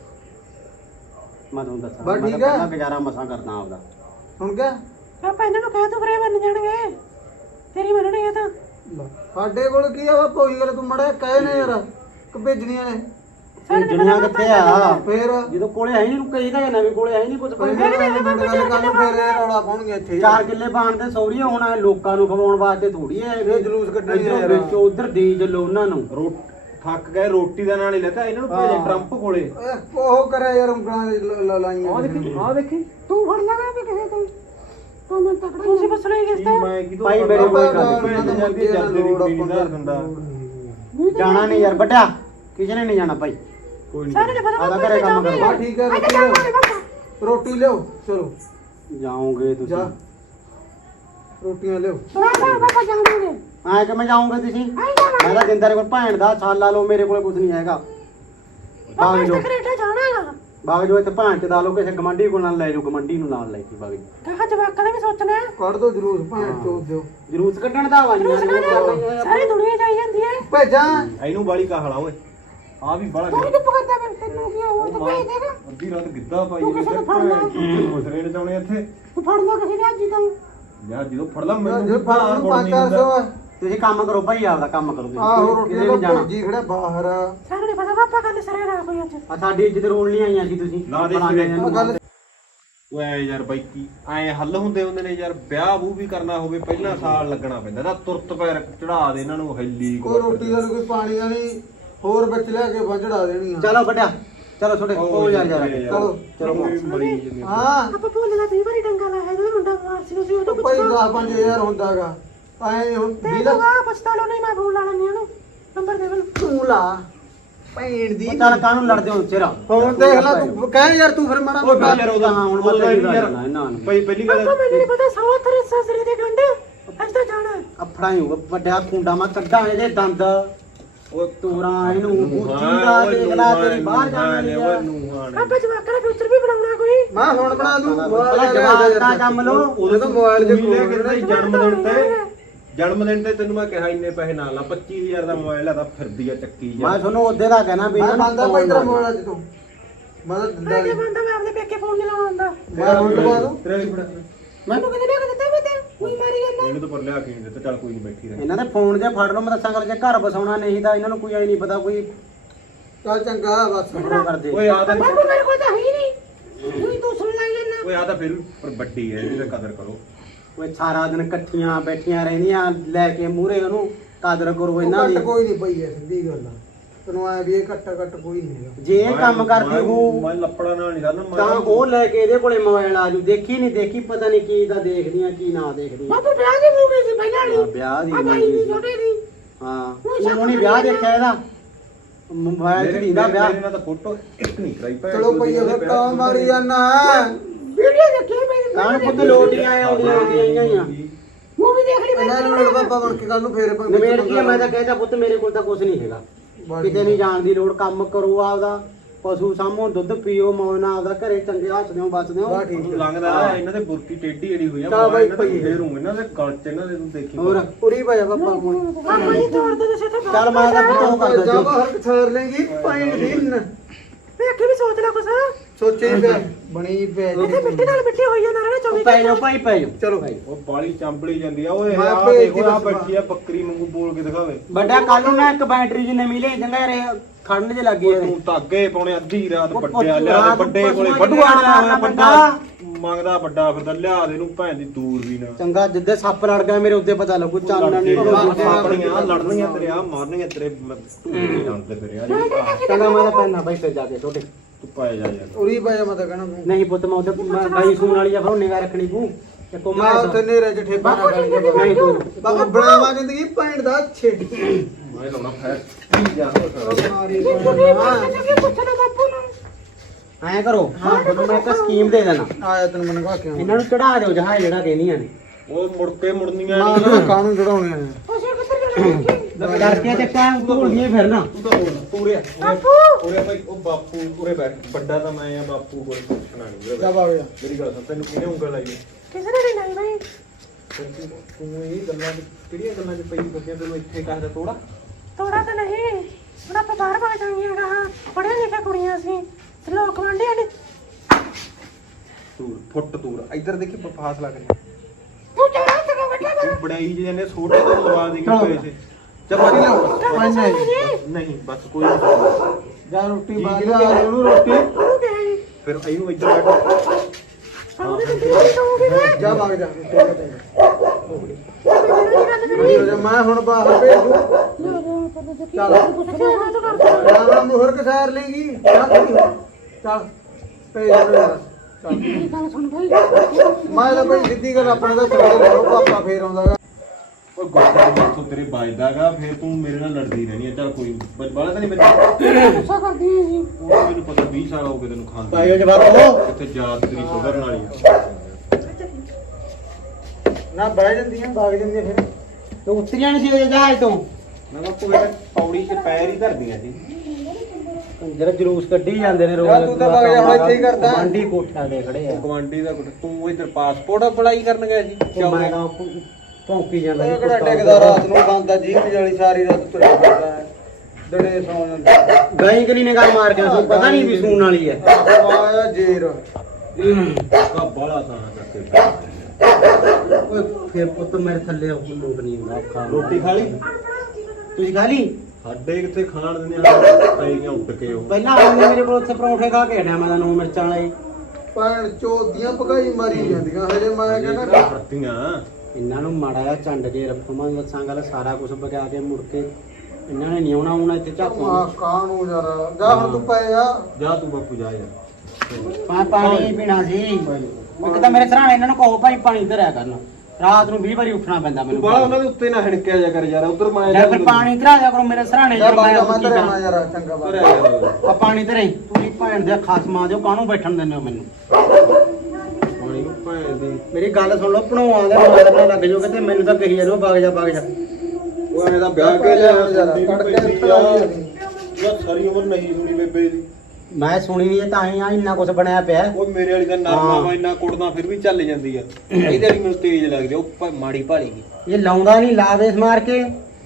Speaker 3: ਮੈਂ ਤੁਹਾਨੂੰ ਦੱਸਾਂ
Speaker 2: ਬਸ
Speaker 3: ਮੈਂ
Speaker 2: ਠੀਕ
Speaker 3: ਤਾਂ
Speaker 2: ਆ।
Speaker 3: ਪਹਿਲਾਂ ਗੁਜ਼ਾਰਾ ਮਸਾਂ ਕਰਦਾ ਆਪਦਾ।
Speaker 2: ਹੁਣ ਕਿਆ
Speaker 1: ਪਾਪਾ ਇਹਨਾਂ ਨੂੰ ਕਹਿ ਤੂੰ ਫਰੇ ਬਣ ਜਾਣਗੇ ਤੇਰੀ ਮੰਨਣਗੇ ਤਾਂ।
Speaker 2: ਸਾਡੇ ਕੋਲ ਕੀ ਆ ਬਾਪਾ ਉਹੀ ਗੱਲ ਤੂੰ ਮੜਾ ਕਹੇ ਨੇ ਯਾਰ ਕਿ ਭੇਜਣੀਆਂ ਨੇ
Speaker 3: ਦੁਨੀਆ ਕਿੱਥੇ ਆ?
Speaker 2: ਫੇਰ
Speaker 3: ਜਦੋਂ ਕੋਲੇ ਹੈ ਨਹੀਂ ਕਹੀਦਾ ਨਾ ਵੀ ਕੋਲੇ ਹੈ ਨਹੀਂ ਕੁਝ
Speaker 2: ਗੱਲ ਕਰ ਫੇਰ ਇਹ ਰੌਲਾ ਪਾਉਣਗੇ ਇੱਥੇ
Speaker 3: ਚਾਰ ਕਿੱਲੇ ਪਾਣ ਦੇ ਸੌਰੀ ਹੋਣਾ ਲੋਕਾਂ ਨੂੰ ਖਵਾਉਣ ਵਾਸਤੇ ਥੋੜੀ ਹੈ
Speaker 2: ਇਹ ਜਲੂਸ ਕੱਢਣੀ ਆ
Speaker 3: ਇੱਧਰੋਂ
Speaker 2: ਯਾਰ
Speaker 3: ਵਿੱਚੋਂ ਉਧਰ ਦੇ ਚੱਲੋ ਉਹਨਾਂ ਨੂੰ।
Speaker 4: ਰੋ ਥੱਕ ਗਏ ਰੋਟੀ ਦਾ ਨਾਲ ਹੀ ਲੈਤਾ ਇਹਨਾਂ ਨੂੰ ਭੇਜੇ ਟਰੰਪ ਕੋਲੇ।
Speaker 2: ਓਏ ਉਹ ਕਰਿਆ ਯਾਰ ਉਂਗਲਾਂ ਦੇ ਲ- ਲ- ਲਾਈਆਂ
Speaker 4: ਆਹ ਦੇਖੀ ਆਹ ਦੇਖੀ
Speaker 1: ਤੂੰ ਫੜ ਲਗਾ ਵੀ ਕਿਸੇ ਤੋਂ ਤੂੰ ਮੈਂ ਤਕੜਾ ਤੁਸੀਂ ਬਸ ਲਈ ਕਿਸ
Speaker 4: ਕੀ
Speaker 1: ਤੋਂ
Speaker 4: ਮੈਂ ਕਿਦੋਂ
Speaker 3: ਭਾਈ ਮੇਰੇ ਕੋਲ ਗੱਲ
Speaker 2: ਉਹਨਾਂ ਦਾ
Speaker 4: ਜਾਂਦੀ
Speaker 2: ਮੁੰਡੇ
Speaker 4: ਜਾਂਦੇ ਦੀ
Speaker 2: ਲੋੜ
Speaker 4: ਕੁੜੀ
Speaker 2: ਆਪਾਂ
Speaker 4: ਨਹੀਂ ਧਰ ਦਿੰਦਾ।
Speaker 3: ਜਾਣਾ ਨਹੀਂ ਯਾਰ ਵੱਡਾ ਕਿਸੇ ਨੇ ਨਹੀਂ ਜਾਣਾ ਭਾਈ।
Speaker 4: ਕੋਈ ਨਹੀਂ
Speaker 1: ਸਾਰੇ ਨੇ ਪਤਾ
Speaker 3: ਆਦਾ ਘਰੇ ਕੰਮ ਕਰੋ।
Speaker 2: ਬਾ ਠੀਕ ਹੈ ਰੋਟੀ ਲਿਆਓ ਰੋਟੀ ਲਿਓ ਚਲੋ
Speaker 3: ਜਾਓਗੇ ਤੁਸੀਂ
Speaker 2: ਜਾ ਰੋਟੀਆਂ ਲਿਓ
Speaker 1: ਬਾਬਾ ਬਾਬਾ ਜਾਣਗੇ
Speaker 3: ਐ ਕਿਵੇਂ ਜਾਓਗੇ ਤੁਸੀਂ? ਮੈਂ ਤਾਂ ਦਿੰਦਾ ਰੇ ਕੋਲ ਭੈਣ ਦਾ ਛਾਲ ਲਾ ਲਓ, ਮੇਰੇ ਕੋਲ ਕੁਝ ਨਹੀਂ ਹੈਗਾ।
Speaker 1: ਬਾਬਾ
Speaker 3: ਬਾਗ ਜੋ
Speaker 1: ਇਸ ਕੈਨੇਡਾ ਜਾਣਾਗਾ
Speaker 3: ਬਾਗ ਜੋ ਇੱਥੇ ਭੈਣ ਚ ਲਾ ਲਓ, ਕਿਸੇ ਗਮੰਡੀ ਕੋਲ ਨਾਲ ਲੈ ਜਾਓ, ਗਮੰਡੀ ਨੂੰ ਨਾਲ ਲੈ ਕੇ ਬਾਗ ਜੀ।
Speaker 1: ਕਹਾ ਜਵਾਕਾਂ ਦਾ ਵੀ ਸੋਚਣਾ ਹੈ।
Speaker 2: ਕੱਢ ਦੋ ਜਰੂਰ ਭਾਂ ਚੋਦ ਦਿਓ
Speaker 3: ਜਲੂਸ ਕੱਢਣ ਦਾ ਆਵਾਜ਼ਾਂ
Speaker 1: ਸਾਰੀ ਦੁਨੀਆ ਜਾਈ ਜਾਂਦੀ ਹੈ।
Speaker 2: ਭੇਜਾਂ
Speaker 4: ਇਹਨੂੰ ਬਾਲੀ ਕਾਹਲਾ ਓਏ ਆ ਵੀ ਬੜਾ
Speaker 1: ਤੂੰ ਚੁੱਪ ਕਰਦਾ ਫਿਰ ਤੈਨੂੰ ਕੀ ਹੋਰ ਤੂੰ ਭੇਜ ਦੇਗਾ
Speaker 4: ਅੱਧੀ ਰਾਤ ਗਿੱਧਾ ਪਾਈ
Speaker 1: ਤੂੰ ਕਿਸੇ ਨੂੰ ਫੜ ਲਾ।
Speaker 4: ਮੁਸਰੇ ਨੇ ਚਾਉਣੇ ਇੱਥੇ
Speaker 1: ਤੂੰ ਫੜ ਲਾ ਕਿਸੇ ਨੇ ਅੱਜ ਤੋਂ
Speaker 4: ਯਾਰ ਜਦੋਂ ਫੜ ਲਾ
Speaker 2: ਜੇ
Speaker 4: ਮੈਨੂੰ
Speaker 2: ਫਾਰ ਨੂੰ ਪੰਜ ਚਾਰ ਸੌ
Speaker 3: ਤੁਸੀਂ ਕੰਮ ਕਰੋ ਭਾਈ, ਆਪਦਾ ਕੰਮ ਕਰੋ ਤੁਸੀਂ।
Speaker 2: ਆਹੋ ਰੋਟੀ
Speaker 3: ਕਿਸੇ
Speaker 2: ਦਾ
Speaker 3: ਨੇ ਜਾਣਾ।
Speaker 2: ਭੇਜੀ ਖੜਾ ਬਾਹਰ
Speaker 1: ਸਾਰੇ ਨੇ ਪਤਾ ਪਾਪਾ ਕਹਿੰਦੇ ਸਰੇ ਨਾ ਕੋਈ ਅੱਜ
Speaker 3: ਆ ਸਾਡੀ ਇੱਜ਼ਤ ਰੋਣ ਲਈ ਆਈਆਂ ਸੀ ਤੁਸੀਂ।
Speaker 4: ਲਾ ਦੇ
Speaker 3: ਬਣਾ ਕੇ
Speaker 4: ਸਿਰੇ।
Speaker 2: ਆ ਗੱਲ
Speaker 4: ਓਏ ਯਾਰ ਬਾਈ ਕੀ ਐ ਹੱਲ ਹੁੰਦੇ ਹੁੰਦੇ ਨੇ ਯਾਰ। ਵਿਆਹ ਵੂ ਵੀ ਕਰਨਾ ਹੋਵੇ ਪਹਿਲਾਂ ਸਾਲ ਲੱਗਣਾ ਪੈਂਦਾ ਤਾਂ ਤੁਰਤ ਪੈਰ ਚੜਾ ਦੇ ਇਹਨਾਂ ਨੂੰ ਹੈਲੀ
Speaker 2: ਕੋਈ ਰੋਟੀ ਦਾ ਨੀ, ਕੋਈ ਪਾਣੀ ਦਾ ਨਹੀਂ ਹੋਰ ਵਿੱਚ ਲਿਆ ਕੇ ਵੰਜੜਾ ਦੇਣੀ ਆ
Speaker 3: ਚਲੋ ਵੱਡਾ ਚਲੋ ਛੋਟੇ ਉਹ ਯਾਰ ਯਾਰ
Speaker 2: ਚਲੋ
Speaker 4: ਚਲੋ ਮਰੀ ਜਾਂਦੇ
Speaker 2: ਹਾਂ
Speaker 1: ਆਪਾਂ ਭੁੱਲਦਾ ਕਈ ਵਾਰੀ ਡੰਗਾ ਲਾਇਆ ਜਦੋਂ ਮੁੰਡਾ ਮਾਰ ਸੀ ਤੁਸੀਂ ਉਹ ਤੋਂ
Speaker 2: ਭਾਈ
Speaker 1: ਪੁੱਛੋ
Speaker 2: ਦਸ ਪੰਜ ਹਜ਼ਾਰ ਹੁੰਦਾਗਾ ਐ ਹੁਣ
Speaker 1: ਤੇ
Speaker 2: ਵੀਹ
Speaker 1: ਤੂੰ
Speaker 2: ਲੱਖ
Speaker 1: ਆ ਪਛਤਾ ਲੋ ਨਹੀਂ ਮੈਂ ਫੋਨ ਲਾ ਲੈਣੀ ਉਹਨੂੰ ਨੰਬਰ ਦੇ ਮੈਨੂੰ
Speaker 2: ਤੂੰ ਲਾ ਭੈਣ ਦੀ
Speaker 3: ਚੱਲ ਕਾਹਨੂੰ ਲੜਦੇ ਹੋ ਸਿਰਾ?
Speaker 2: ਫੋਨ ਦੇਖ ਲੈ ਤੂੰ ਕਹਿ ਯਾਰ ਤੂੰ ਫਿਰ ਮਾੜਾ
Speaker 4: ਓਏ
Speaker 2: ਮੋਟਾ
Speaker 4: ਯਾਰ ਉਹਦਾ
Speaker 3: ਹਾਂ, ਹੁਣ
Speaker 4: ਉਹਦਾ
Speaker 3: ਪਤਾ ਕੀ
Speaker 4: ਯਾਰ
Speaker 3: ਕਰਨਾ ਇਹਨਾਂ ਨੂੰ।
Speaker 4: ਭਾਈ ਪਹਿਲੀ ਗੱਲ
Speaker 1: ਪਾਪਾ ਮੈਨੂੰ ਨਹੀਂ ਪਤਾ ਸੌ ਤੇਰੇ ਸਸਰੇ ਦੇ ਗੰਢ ਅੱਜ ਤਾਂ ਜਾਣਾ ਹੈ।
Speaker 3: ਅਫੜਾ ਹੀ ਹੋਊਗਾ ਵੱਡਾ ਖੁੰਡਾ ਮੈਂ ਕੱਢਾਂ ਇਹਦੇ ਦੰਦ
Speaker 4: ਓਏ
Speaker 3: ਤੋਰਾਂ ਇਹਨੂੰ ਉੱਚੀ ਦਾ ਦੇਖ ਲਾ ਤੇਰੀ ਬਾਹਰ ਜਾਣ ਲਈ
Speaker 4: ਓਏ ਨੂੰਹਾਂ ਨੇ
Speaker 1: ਆਪਾਂ ਜਵਾਕਾਂ ਦਾ ਫਿਊਚਰ ਵੀ ਬਣਾਉਣਾ ਕੋਈ
Speaker 2: ਮੈਂ ਹੁਣ ਬਣਾ ਦੂੰ
Speaker 3: ਪਹਿਲਾਂ ਜਵਾਬ ਦਾ ਕੰਮ ਲਓ।
Speaker 2: ਉਹਦੇ ਤਾਂ ਮੋਬਾਈਲ ਜੇ
Speaker 4: ਲੈ ਕੇ
Speaker 2: ਕੋਲ
Speaker 4: ਜਨਮ ਦਿਨ ਤੇ ਜਨਮ ਦਿਨ ਤੇ ਤੈਨੂੰ ਮੈਂ ਕਿਹਾ ਇੰਨੇ ਪੈਸੇ ਨਾ ਲਾ ਪੱਚੀ ਹਜ਼ਾਰ ਦਾ ਮੋਬਾਈਲ ਆਦਾ ਫਿਰਦੀ ਆ ਚੱਕੀ
Speaker 3: ਮੈਂ
Speaker 4: ਜਾ
Speaker 3: ਤੁਹਾਨੂੰ ਉਹਦੇ ਦਾ ਕਹਿਣਾ ਵੀ
Speaker 2: ਮੈਂ
Speaker 3: ਇਹਨਾਂ
Speaker 2: ਬੰਦਾ
Speaker 3: ਨੂੰ
Speaker 2: ਭਾਈ ਤੇਰਾ
Speaker 3: phone
Speaker 2: ਮੋਬਾਈਲ ਅੱਜ ਤੋਂ ਮੈਂ ਤਾਂ ਦਿੰਦਾ
Speaker 1: ਮੈਂ
Speaker 2: ਨੀ।
Speaker 1: ਜੇ ਬੰਦਾ ਮੈਂ ਆਪਣੇ ਪੇਕੇ ਫੋਨ ਨਹੀਂ ਲਾਉਣਾ ਹੁੰਦਾ
Speaker 2: ਮੈਂ ਹੁਣ ਲਵਾ ਦੂੰ
Speaker 4: ਤੇਰੇ ਲਈ ਫੜਾ
Speaker 1: ਮੈਨੂੰ ਕਿਤੇ ਲਿਆ ਕੇ ਦਿੱਤਾ ਮੈਂ ਤੇ ਕੋਈ ਮਾਰੀ ਜਾਂਦਾ
Speaker 4: ਇਹਨੂੰ ਤਾਂ ਪਰ ਲਿਆ ਕੇ ਨਹੀਂ ਦਿੱਤਾ ਚੱਲ ਕੋਈ ਨਹੀਂ ਬੈਠੀ ਰਹਿ
Speaker 3: ਇਹਨਾਂ ਦੇ ਫੋਨ ਜੇ ਫੜ ਲਓ, ਮੈਂ ਦੱਸਾਂ ਗੱਲ ਜੇ ਘਰ ਬਸਾਉਣਾ ਨਹੀਂ ਤਾਂ ਇਹਨਾਂ ਨੂੰ ਕੋਈ ਆਈ ਨਹੀਂ ਪਤਾ ਕੋਈ
Speaker 2: ਚੱਲ ਚੰਗਾ ਬਸ
Speaker 3: ਫੜੋ ਕਰਦੇ।
Speaker 4: ਓਏ ਆ ਤਾਂ
Speaker 1: ਬਾਪੂ ਮੇਰੇ ਕੋਲ ਤਾਂ ਹੈ ਹੀ ਨਹੀਂ ਤੂੰ ਤੂੰ ਸੁਣ ਲੈ ਜੰਨਾ
Speaker 4: ਓਏ ਆ ਤਾਂ ਫਿਰ ਪਰ ਵੱਡੀ ਹੈ ਇਹਦੀ ਤਾਂ ਕਦਰ ਕਰੋ।
Speaker 3: ਓਏ ਸਾਰਾ ਦਿਨ ਇਕੱਠੀਆਂ ਬੈਠੀਆਂ ਰਹਿੰਦੀਆਂ ਲੈ ਕੇ ਮੂਹਰੇ ਉਹਨੂੰ ਕਦਰ ਕਰੋ
Speaker 2: ਉਹ
Speaker 3: ਇਹਨਾਂ
Speaker 2: ਘੱਟ
Speaker 3: ਦੀ।
Speaker 2: ਕੋਈ ਨਹੀਂ ਪਈ ਐ ਸਿੱਧੀ ਗੱਲ ਆ ਤੈਨੂੰ ਐ ਵੀ ਇਹ ਘੱਟ ਘੱਟ ਕੋਈ ਨਹੀਂ ਹੈਗਾ
Speaker 3: ਜੇ ਇਹ ਕੰਮ ਕਰਦੀ ਹੋ
Speaker 4: ਮੈਂ ਲੱਪੜਾ ਨਾਲ ਨਹੀਂ ਕਰਨਾ
Speaker 3: ਤਾਂ ਉਹ ਲੈ ਕੇ ਇਹਦੇ ਕੋਲੇ ਮੋਬਾਈਲ ਆ ਜੂ। ਦੇਖੀ ਨਹੀਂ ਦੇਖੀ ਪਤਾ ਨਹੀਂ ਕੀ ਦਾ ਦੇਖਦੀਆਂ ਕੀ ਨਾ ਦੇਖਦੀਆਂ।
Speaker 1: ਬਾਪੂ ਵਿਆਹ ਦੀ ਮੂਵੀ ਸੀ ਪਹਿਲਾਂ
Speaker 3: ਹਾਂ,
Speaker 1: ਵਾਲੀ
Speaker 3: ਵਿਆਹ ਦੀ
Speaker 1: ਆ ਭਾਈ
Speaker 3: movie
Speaker 1: ਦੀ
Speaker 3: ਸੀ।
Speaker 1: ਛੋਟੇ ਦੀ
Speaker 3: ਹਾਂ ਉਹ ਨਹੀਂ ਵਿਆਹ ਦੇਖਿਆ ਇਹਦਾ ਮੋਬਾਈਲ 'ਚ ਨਹੀਂ ਦਾ ਵਿਆਹ।
Speaker 4: ਮੇਰੇ ਨਾਲ ਤਾਂ ਫੋਟੋ ਇੱਕ ਨਹੀਂ ਕਰਾਈ ਪਈ
Speaker 2: ਚਲੋ ਭਈ ਉਹ ਕਾਂ ਮਾਰੀ ਜਾਣਾ
Speaker 1: ਵੀਡੀਓ ਦੇਖੀ ਮੈਂ
Speaker 3: ਕਾਹਨ ਪੁੱਤ ਲੋਟ ਹੀ ਆਏ ਆਉਂਦੀਆਂ ਆਉਂਦੀਆਂ ਹੀ ਆ
Speaker 1: ਮੂਵੀ ਦੇਖ ਲਈ
Speaker 2: ਇਹਨਾਂ ਨੂੰ ਲੋੜ ਬਾਬਾ ਬਣ ਕੇ ਕੱਲ ਨੂੰ ਫੇਰ ਪੰਗੇ
Speaker 3: ਨਵੇੜ ਕੀ ਆ, ਮੈਂ ਤਾਂ ਕਹਿੰਦਾ ਪੁੱਤ ਮੇਰੇ ਕੋਲ ਤਾਂ ਕੁਝ ਨਹੀਂ ਹੈਗਾ ਕਿਤੇ ਨਹੀਂ ਜਾਣ ਦੀ ਲੋੜ ਕੰਮ ਕਰੋ ਆਪਦਾ ਪਸ਼ੂ ਸਾਹਮੋ ਦੁੱਧ ਪੀਓ ਮੌਜ ਨਾਲ ਆਪਦਾ ਘਰੇ ਚੰਗੇ ਹੱਸਦੇ ਹੋ ਬਸਦੇ ਹੋ
Speaker 2: ਬਾ ਠੀਕ ਹੈ।
Speaker 4: ਲੰਘਦਾ ਇਹਨਾਂ ਦੇ ਬੁਰਕੀ ਟੇਢੀ ਅੜੀ ਹੋਈ ਆ
Speaker 3: ਚੱਲ ਬਾਈ
Speaker 4: ਇਹਨਾਂ ਦੇ
Speaker 3: ਪਈ।
Speaker 4: ਫੇਰੂ ਇਹਨਾਂ ਦੇ ਗਲ ਚ ਇਹਨਾਂ ਦੇ ਤੂੰ ਦੇਖੀ
Speaker 3: ਹੋਰ
Speaker 2: ਉਰੀ ਭਾਇਆ ਬਾਬਾ ਕੋਲ
Speaker 1: ਆਪਾਂ ਹੀ ਤੋੜ ਦੇ ਦੱਸੇ ਤਾਂ
Speaker 3: ਚੱਲ ਮੈਂ ਤਾਂ ਪੁੱਤ ਉਹ ਕਰਦਾ
Speaker 2: ਜਾ
Speaker 3: ਜੀ
Speaker 2: ਬਾਹਰ ਛਾਰ ਲੈਂਗੀ ਪਾਈ ਦਿਨ
Speaker 1: ਵੇਖ ਵੀ ਸੋਚ ਲੈ ਕੁਛ
Speaker 2: ਸੋਚੇ ਹੀ ਪਿਆ ਬਣੀ ਪਿਆ
Speaker 1: ਇੱਥੇ ਮਿੱਟੀ ਨਾਲ ਮਿੱਟੀ ਹੋਈ ਆ ਨਾ ਚੌਵੀ
Speaker 3: ਪੈ ਜਾਓ ਭਾਈ ਪੈ ਜਾਓ
Speaker 2: ਚਲੋ
Speaker 4: ਉਹ ਬਾਲੀ ਚੰਬਲੀ ਜਾਂਦੀ ਆ ਓਏ
Speaker 2: ਮੈਂ
Speaker 4: ਆ
Speaker 2: ਭੇਜ
Speaker 4: ਦੇਖੋ
Speaker 2: ਕੇ
Speaker 4: ਆ
Speaker 2: ਦੱਸ
Speaker 4: ਬੱਚੀ ਆ ਬੱਕਰੀ ਵਾਂਗੂ ਬੋਲ ਕੇ ਦਿਖਾਵੇ
Speaker 3: ਵੱਡਾ ਕੱਲ ਨੂੰ ਨਾ ਇੱਕ ਬੈਟਰੀ ਜੀ ਨਵੀਂ ਲਈ ਚੰਗਾ ਯਾਰ ਇਹ ਖੜਨ ਜੇ ਲੱਗੀ
Speaker 4: ਤੂੰ ਧਾਗੇ ਪਾਉਣੇ ਅੱਧੀ ਰਾਤ
Speaker 3: ਉਹ
Speaker 4: ਵੱਡਿਆ
Speaker 3: ਪੁੱਤ
Speaker 4: ਲਿਆ
Speaker 3: ਰਾਤ
Speaker 4: ਦੇ ਵੱਡੇ
Speaker 3: ਨੂੰ
Speaker 4: ਕੋਲੇ
Speaker 3: ਪਸ਼ੂਆਂ
Speaker 4: ਵੱਡੂਆ
Speaker 3: ਚ
Speaker 4: ਨਾ ਹੋਇਆ
Speaker 3: ਮਾਰਨਾ
Speaker 4: ਵੱਡਾ ਮੰਗਦਾ ਵੱਡਾ ਫਿਰਦਾ ਲਿਆ ਦੇ ਇਹਨੂੰ ਭੈਣ ਦੀ ਦੂਰ ਵੀ ਨਾ
Speaker 3: ਚੰਗਾ ਜਿੱਦੇ ਸੱਪ ਲੜ ਗਿਆ ਮੇਰੇ ਉੱਤੇ ਪਤਾ ਲੱਗੂ ਚਾਨਣਾ ਨਹੀਂ
Speaker 4: ਆਪਣੀਆਂ ਲੜਨੀਆਂ ਤੇਰੇ ਆ ਮਾਰਨੀਆਂ ਤੇਰੇ ਤੂੰ ਜਾਣਦੇ ਫਿਰ ਯਾਰ
Speaker 3: ਚੰਗਾ ਮੈਂ ਤਾਂ ਪੈਣਾ ਬਾਈ ਫਿਰ ਜਾ ਕੇ ਛੋਟੇ
Speaker 4: ਤੂੰ ਪਾਇਆ ਜਾ ਯਾਰ
Speaker 2: ਉਰੀ ਭਾਇਆ ਮੈਂ ਤਾਂ ਕਹਿਣਾ ਤੂੰ
Speaker 3: ਨਹੀਂ ਪੁੱਤ ਮੈਂ ਉੱਥੇ ਮੈਂ ਬਾਈ ਸੂਣ ਵਾਲੀ ਆ ਫਿਰ ਨਿਗਾਹ ਰੱਖਣੀ ਤੂੰ ਤੇ ਕੋ
Speaker 2: ਮੈਂ
Speaker 3: ਮੈਂ
Speaker 2: ਉੱਥੇ ਨੇਰੇ ਚ ਠੇਪਾ ਨਾ ਕਰੀ
Speaker 3: ਨਹੀਂ ਤੂੰ
Speaker 2: ਬਾਬਾ ਬਣਾਵਾ ਜ਼ਿੰਦਗੀ ਪੈਂਟ ਦਾ ਛੇੜ
Speaker 4: ਮੈਂ ਲਾਉਣਾ ਫੈਰ ਜਾ
Speaker 2: ਮਾਰੀ
Speaker 1: ਕੀ ਪੁੱਛਣਾ ਬਾਪੂ ਨੂੰ
Speaker 3: ਐਂ ਕਰੋ ਹਾਂ ਤੁਹਾਨੂੰ ਮੈਂ ਇੱਕ ਸਕੀਮ ਦੇ ਦੇਣਾ
Speaker 2: ਆਇਆ ਤੈਨੂੰ ਮਨ ਕਹਾ ਕਿਉਂ
Speaker 3: ਇਹਨਾਂ ਨੂੰ ਚੜਾ ਦਿਓ ਜਹਾਜ਼ ਜਿਹੜਾ ਕਹਿੰਦੀਆਂ ਨੇ
Speaker 4: ਉਹ ਮੁੜ ਕੇ ਮੁੜਨੀਆਂ
Speaker 2: ਮਾਂ
Speaker 4: ਨੀ।
Speaker 2: ਨੂੰ ਕਾਨੂੰਨ ਚੜਾਉਣੇ ਆ
Speaker 1: ਅਸੀਂ ਕਿੱਧਰ ਜਾਣਾ
Speaker 3: ਕਰਕੇ ਤੇ ਕਾਂ ਢੋਲੀਏ ਫਿਰਨਾ
Speaker 4: ਤੂੰ ਤਾਂ ਬੋਲ ਪੂਰੇ
Speaker 1: ਬਾਪੂ
Speaker 4: ਉਰੇ ਭਾਈ ਉਹ ਬਾਪੂ ਉਰੇ ਬੈਠ ਵੱਡਾ ਤਾਂ ਮੈਂ ਆ ਬਾਪੂ ਕੋਲ ਪੁੱਛਣਾ ਨਹੀਂ ਉਰੇ
Speaker 2: ਜਾ
Speaker 4: ਬੈਠ।
Speaker 2: ਬਾਬਾ
Speaker 4: ਮੇਰੀ ਗੱਲ ਸੁਣ ਤੈਨੂੰ ਕਿਹਨੇ ਉਂਗਲ ਲਾਈ ਹੈ?
Speaker 1: ਕਿਸੇ ਨੇ ਨਹੀਂ ਭਾਈ
Speaker 4: ਫਿਰ ਤੂੰ ਤੂੰ ਇਹ ਗੱਲਾਂ ਚ ਕਿਹੜੀਆਂ ਗੱਲਾਂ ਚ ਪਈ ਬੱਚਿਆਂ ਤੈਨੂੰ ਇੱਥੇ ਕਰਦਾ ਤੋੜਾ
Speaker 1: ਤੋੜਾ ਤਾਂ ਨਹੀਂ ਹੁਣ ਆਪਾਂ ਬਾਹਰ ਬਾਹਰ ਜਾਈਆਂ ਗਾ ਪੜ੍ਹੀਆਂ ਲਿਖੀਆਂ ਕੁੜੀਆਂ ਸੀ ਤੇ ਲੋਕ ਵੰਡਿਆ ਨੇ
Speaker 4: ਤੂਰ ਫੁੱਟ ਤੂਰ ਇੱਧਰ ਦੇਖੀ ਬ- ਫਾਸਲਾ ਕਰੀ
Speaker 1: ਤੂੰ ਚੜਾ ਤੇ ਬੈਠਾ
Speaker 4: ਤੂੰ ਬੜਾਈ ਜਿਹਨੇ ਛੋਟੇ ਤੋਂ ਲਵਾ ਦੇ
Speaker 2: ਚਲੋ।
Speaker 4: ਕੇ ਪੈਸੇ ਚੱਲ ਮਾਰੀ ਲਾਓ
Speaker 2: ਪੰਜ ਨਹੀਂ
Speaker 4: ਨਹੀਂ ਬਸ ਕੋਈ ਨਹੀਂ
Speaker 2: ਜਾ ਰੋਟੀ ਪਾ ਲਿਆ ਉਹਨੂੰ ਰੋਟੀ
Speaker 1: ਉਹ ਗਈ
Speaker 4: ਫਿਰ ਇਹਨੂੰ ਇੱਧਰ ਬੈਠ
Speaker 1: ਸਾਹਮਣੇ ਤੇ ਤੂੰ ਵੀ ਮੈਂ
Speaker 2: ਜਾ ਭਾਗ ਜਾ
Speaker 1: ਚੱਲ
Speaker 2: ਜਾ ਮੈਂ ਹੁਣ ਬਾਹਰ ਭੇਜ ਦੂੰ ਚੱਲ ਰਾਮ ਨੂੰ ਹੋਰ ਕਸਾਰ ਲੇਗੀ ਚੱਲ ਭੇਜ ਦੇ ਯਾਰ ਚੱਲ
Speaker 1: ਗੱਲ ਸੁਣ ਭਾਈ
Speaker 2: ਮੈਂ ਤਾਂ ਭਾਈ ਸਿੱਧੀ ਗੱਲ ਆਪਣੇ ਦਾ ਛੱਡ ਦੇ ਪਾਪਾ ਫੇਰ ਆਉਂਦਾ ਗਾ।
Speaker 4: ਉਹ ਗੋਡਾ ਮੱਥੋਂ ਤੇਰੇ ਵੱਜਦਾਗਾ ਫਿਰ ਤੂੰ ਮੇਰੇ ਨਾਲ ਲੜਦੀ ਰਹਿਣੀ ਆ ਚੱਲ ਕੋਈ ਬਾਲਾ ਤਾਂ ਨਹੀਂ ਬੱਚਾ
Speaker 1: ਗੁੱਸਾ ਕਰਦੀ ਹੈ ਜੀ
Speaker 4: ਉਹ ਮੈਨੂੰ ਪਤਾ ਵੀਹ ਸਾਲ ਹੋ ਗਏ ਤੈਨੂੰ ਖਾਂਦੇ
Speaker 3: ਭਾਈ ਉਹ ਜਵਾਬ ਦੋ
Speaker 4: ਕਿੱਥੇ ਯਾਦ ਤੇਰੀ ਸੁਧਰਨ ਵਾਲੀ ਆ
Speaker 2: ਨਾ ਬਹਿ ਜਾਂਦੀਆਂ ਭਾਗ ਜਾਂਦੀਆਂ ਫਿਰ
Speaker 3: ਤੂੰ ਉਤਰੀਆਂ ਨਹੀਂ ਸੀ ਉਹ ਜਹਾਜ਼ ਤੋਂ
Speaker 4: ਮੈਂ ਬਾਪੂ ਬੇਟਾ ਪੌੜੀ 'ਚ ਪੈਰ ਹੀ ਧਰਦੀਆਂ ਸੀ
Speaker 3: ਜਿਹੜਾ ਜਲੂਸ ਕੱਢੀ ਜਾਂਦੇ ਨੇ ਰੋਜ਼
Speaker 2: ਯਾਰ ਤੂੰ ਤਾਂ ਵਗ ਜਾ, ਹੁਣ ਇੱਥੇ ਹੀ ਕਰਦਾ।
Speaker 3: ਮੰਡੀ ਕੋਠਾ ਦੇ ਖੜੇ ਆ
Speaker 4: ਗਵਾਂਡੀ ਦਾ ਕੁੱਟ- ਤੂੰ ਇਧਰ ਪਾਸਪੋਰਟ ਅਪਲਾਈ ਕਰਨ ਗਿਆ ਸੀ
Speaker 3: ਉਹ ਮੈਂ ਤਾਂ ਭੌਂਕੀ ਜਾਂਦਾ
Speaker 2: ਇਹ
Speaker 3: ਸੀ
Speaker 2: ਕਿਹੜਾ ਟਿਕਦਾ ਰਾਤ ਨੂੰ ਬੰਦਾ ਜੀਭ ਵਾਲੀ ਸਾਰੀ ਰਾਤ ਤੁਰਿਆ ਫਿਰਦਾ ਹੈ ਦੜੇ ਸੌ ਜਾਂਦਾ
Speaker 3: ਗਾਈ ਕਲੀ ਨੇ ਗੱਲ ਮਾਰ ਕੇ ਤੂੰ ਪਤਾ ਨਹੀਂ ਵੀ ਸੂਣ ਵਾਲੀ ਹੈ
Speaker 2: ਆਇਆ ਜੇਰ
Speaker 4: ਆ ਬਾਲਾ ਤਾਂ ਕਰਕੇ
Speaker 3: ਓਏ ਫੇਰ ਪੁੱਤ ਮੇਰੇ ਥੱਲੇ ਉਹ ਲੋਕ ਨਹੀਂ ਹੁੰਦਾ ਖਾ
Speaker 4: ਰੋਟੀ ਖਾ ਲਈ
Speaker 3: ਤੁਸੀਂ ਖਾ ਲਈ
Speaker 4: ਸਾਡੇ ਕਿੱਥੇ ਖਾਣ ਦਿੰਦੇ ਆ ਪਈਆਂ ਉੱਡ ਕੇ ਉਹ
Speaker 3: ਪਹਿਲਾਂ ਆਉਂਦੇ ਮੇਰੇ ਕੋਲ ਉੱਥੇ ਪਰੌਂਠੇ ਖਾ ਕੇ ਹਟਿਆ ਮੈਂ ਤਾਂ ਨੌ ਮਿਰਚਾਂ ਵਾਲੇ
Speaker 2: ਭੈਣ ਚੋਦੀਆਂ ਭਗਾਈ ਮਾਰੀ ਜਾਂਦੀਆਂ ਹਜੇ ਮੈਂ ਕਹਿੰਦਾ
Speaker 4: ਵਰਤੀਆਂ
Speaker 3: ਇਹਨਾਂ ਨੂੰ ਮਾੜਾ ਜਿਹਾ ਚੰਡ ਕੇ ਰੱਖੋ ਮੈਂ ਦੱਸਾਂ ਗੱਲ ਸਾਰਾ ਕੁਝ ਬਗਾ ਕੇ ਮੁੜ ਕੇ ਇਹਨਾਂ ਨੇ ਨਹੀਂ ਆਉਣਾ ਆਉਣਾ ਇੱਥੇ
Speaker 2: ਮਾ
Speaker 3: ਝਾਪੂ
Speaker 2: ਕਾਹਨੂੰ ਯਾਰ ਜਾ ਹੁਣ ਤੂੰ ਪੈ ਜਾ
Speaker 4: ਜਾ ਤੂੰ ਬਾਪੂ ਜਾ ਯਾਰ
Speaker 3: ਪਾ ਪਾਣੀ ਪੀਣਾ ਸੀ ਇੱਕ ਤਾਂ ਮੇਰੇ ਸਰਾਣੇ ਇਹਨਾਂ ਨੂੰ ਕਹੋ ਭਾਈ ਪਾਣੀ ਧਰਿਆ ਕਰਨ ਰਾਤ ਨੂੰ ਵੀਹ ਵਾਰੀ ਉੱਠਣਾ ਪੈਂਦਾ
Speaker 4: ਤੂੰ
Speaker 3: ਮੈਨੂੰ
Speaker 4: ਬਾਲਾ ਉਹਨਾਂ ਦੇ ਉੱਤੇ ਨਾ ਹਿਣਕਿਆ ਜਾ ਕਰ ਯਾਰ ਉਧਰ ਮੈਂ
Speaker 3: ਲੈ ਫਿਰ ਪਾਣੀ ਧਰਾ ਦਿਆ ਕਰੋ ਮੇਰੇ ਸਰਾਣੇ
Speaker 2: ਜਾ
Speaker 3: ਜਦੋਂ ਮੈਂ
Speaker 2: ਬਾਬਾ ਮੈਂ
Speaker 3: ਉੱਠੀ
Speaker 2: ਤੇਰੇ
Speaker 3: ਤਾਂ।
Speaker 2: ਨਾਲ ਯਾਰ ਚੰਗਾ ਬਾਬਾ
Speaker 4: ਤੁਰਿਆ ਯਾਰ
Speaker 3: ਆ ਪਾਣੀ ਧਰੇ ਤੁਸੀਂ ਭੈਣ ਦੇ ਖਾਸਮਾਂ ਦਿਓ ਕਾਹਨੂੰ ਬੈਠਣ ਦਿੰਦੇ ਹੋ ਮੈਨੂੰ
Speaker 4: ਪਾਣੀ ਭੈਣ ਦੀ
Speaker 3: ਮੇਰੀ ਗੱਲ ਸੁਣ ਲਓ ਭਣੋਆਂ ਦੇ ਮਾਰ ਨਾਲ ਲੱਗ ਜਾਓਗੇ ਤੇ ਮੈਨੂੰ ਤਾਂ ਕਹੀ ਜਾਨੋ ਵਗ ਜਾ ਵਗ ਜਾ
Speaker 4: ਉਹ ਐਂ ਦਾ ਵਿਆਹ ਕੇ ਲਿਆ
Speaker 2: ਯਾਰ, ਕੱਢ ਕੇ ਰੱਖਣਾ ਨਹੀਂ।
Speaker 4: ਯਾਰ ਸਾਰੀ ਉਮਰ ਨਹੀਂ ਸੁਣੀ ਬੇਬੇ ਦੀ
Speaker 3: ਮੈਂ ਸੁਣੀ ਨਹੀਂ ਤਾਂ ਹੀ ਆ ਇੰਨਾ ਕੁਝ ਬਣਿਆ ਪਿਆ
Speaker 4: ਉਹ ਮੇਰੇ ਵਾਲੀ ਦਾ ਨਰਮਾ
Speaker 3: ਹਾਂ।
Speaker 4: ਵਾ ਇੰਨਾ ਕੁੜਦਾ ਫਿਰ ਵੀ ਚੱਲ ਜਾਂਦੀ ਆ ਇਹਦੇ ਵਾਲੀ ਮੈਨੂੰ ਤੇਜ਼ ਲੱਗਦੀ ਆ, ਉਹ ਭ- ਮਾੜੀ ਭਾਲੀ ਗਈ
Speaker 3: ਇਹ ਲਾਉਂਦਾ ਨਹੀਂ ਲਾ ਦੇ ਮਾਰ ਕੇ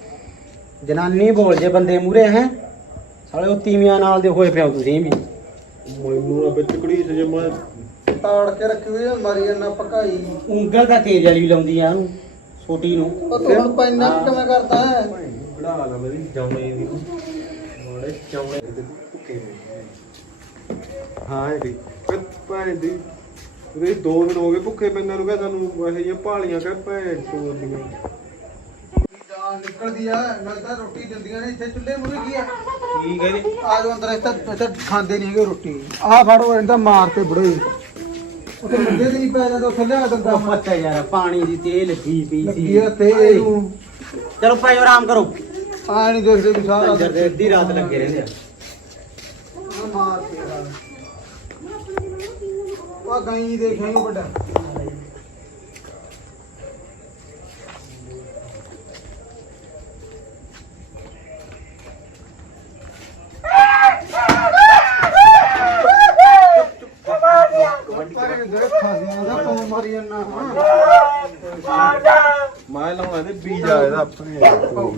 Speaker 3: ਜਨਾਨੀ ਬੋਲ ਜੇ ਬੰਦੇ ਮੂਰੇ ਹੈ ਸਾਲੇ ਉਹ ਤੀਵੀਆਂ ਨਾਲ ਦੇ ਹੋਏ ਪਿਆ ਤੁਸੀਂ ਵੀ
Speaker 4: ਮੈਨੂੰ ਨਾ ਵਿੱਚ ਕੜੀ ਸਜੇ ਮੈਂ
Speaker 2: ਤਾੜ ਕੇ ਰੱਖੀ ਹੋਈ ਆ ਮਾਰੀ ਜਾਂਦਾ ਭਗਾਈ
Speaker 3: ਉਂਗਲ ਤਾਂ ਤੇਜ਼ ਵਾਲੀ ਲਾਉਂਦੀ ਆ ਉਹਨੂੰ ਛੋਟੀ ਨੂੰ
Speaker 2: ਉਹ ਤੂੰ ਹੁਣ ਪੈਨਾ ਕਿਵੇਂ ਕਰਦਾ ਹੈ
Speaker 4: ਬੜਾ ਲਾ ਮੇਰੀ ਜਾਉਣੇ ਦੀ ਮਾੜੇ ਚਾਉਣੇ ਦੇ ਭੁੱਖੇ ਨੇ ਹਾਂ ਇਹ ਪਰ ਭੈਣ ਦੀ ਉਹਦੇ ਦੋ ਦਿਨ ਹੋ ਗਏ ਭੁੱਖੇ ਪੈਂਦਾ ਨੂੰ ਕਹ ਸਾਨੂੰ ਇਹ ਜਿਹੀਆਂ ਭਾਲੀਆਂ ਕਹ ਭੈਣ ਚੋਦੀਆਂ
Speaker 2: ਜਾਨ ਨਿਕਲਦੀ ਆ ਨਾਲ ਤਾਂ ਰੋਟੀ ਦਿੰਦੀਆਂ ਨੇ ਇੱਥੇ ਚੁੱਲ੍ਹੇ ਮੂਹਰੇ ਕੀ ਆ
Speaker 4: ਠੀਕ ਹੈ ਜੀ
Speaker 2: ਆ ਜਾਓ ਅੰਦਰ ਇੱਥੇ ਇੱਥੇ ਖਾਂਦੇ ਨਹੀਂ ਹੈਗੇ ਰੋਟੀ ਆਹ ਫੜੋ ਇਹਦਾ ਮਾਰ ਤੇ ਬੜੇ ਉੱਥੇ ਮੰਜੇ ਤੇ ਨਹੀਂ ਪੈ ਜਾਂਦਾ ਉੱਥੇ ਲਿਆ ਦਿੰਦਾ
Speaker 3: ਪਤਾ ਯਾਰ ਪਾਣੀ ਦੀ ਤੇਲ ਪੀ ਪੀ
Speaker 2: ਲੱਗੀ
Speaker 3: ਸੀ
Speaker 2: ਆ ਤੇ ਇਹਨੂੰ
Speaker 3: ਚਲੋ ਭਾਈ ਆਰਾਮ ਕਰੋ
Speaker 2: ਆ ਨਹੀਂ ਦੇਖਦੇ ਵੀ ਸਾਰਾ
Speaker 3: ਕੰਜਰ ਦੇ ਅੱਧੀ ਰਾਤ ਲੱਗੇ ਰਹਿੰਦੇ ਆ
Speaker 2: ਮਾਰ ਕੇ ਉਹ ਗਾਈ ਦੇਖਿਆ ਹੀ ਵੱਡਾ ਪਰ ਇਹ ਖਾਸੀਆਂ ਦਾ ਕੌਮ ਮਾਰੀ ਜਾਂਦਾ
Speaker 4: ਮੈਂ ਲਾਉਣਾ ਇਹਦੇ ਬੀਜ ਆ ਇਹਦਾ ਆਪਣੇ